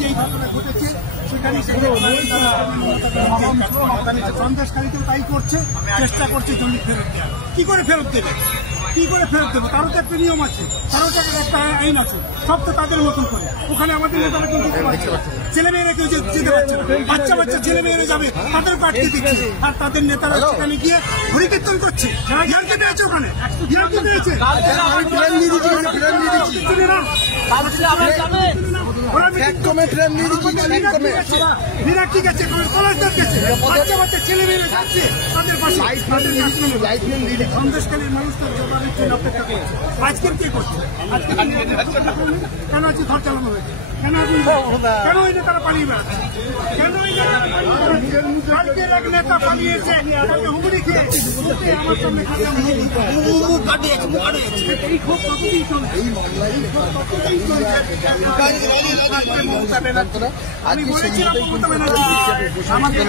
যে এই ঘটনা ঘটেছে সেখানে সন্দেশকারীকেও তাই করছে, চেষ্টা করছে জমি ফেরত দেওয়ার। কি করে ফেরত দেবে, কি করে ফেরত দেবো? তারও তো একটা নিয়ম আছে, তারও তো একটা আইন আছে, সব তো তাদের মতন করে। ওখানে আমাদের নেতারা কেউ যেতে পারছে না, ছেলেমেয়েরা কেউ যেতে পারছে না, বাচ্চা বাচ্চা ছেলেমেয়েরা যাবে তাদেরকে আটকে দিচ্ছে, আর তাদের নেতারা সেখানে গিয়ে হরি কীর্তন করছে। ইয়ারকে পেয়েছে ওখানে, ইয়ারকে পেয়েছে, ঠিক আছে, বাচ্চা বাচ্চা ছেলেমেয়েরা যাচ্ছে তাদের পাশে, সন্দেশকারীর মানুষ তার জবাবের জন্য অপেক্ষা করছে। আজকের কে করছে? আজকে কেন আজকে ঘর চালানো হয়েছে? কেন এই নেতারা পালিয়ে বেড়াচ্ছে? কেন এই নেতারা এক নেতা পালিয়েছে, তাকে হুমড়ি খেয়েছে, আমার সামনে এই খুব কতদিন চলছে, আমি বলেছিলাম মমতা ব্যানার্জি আমাদের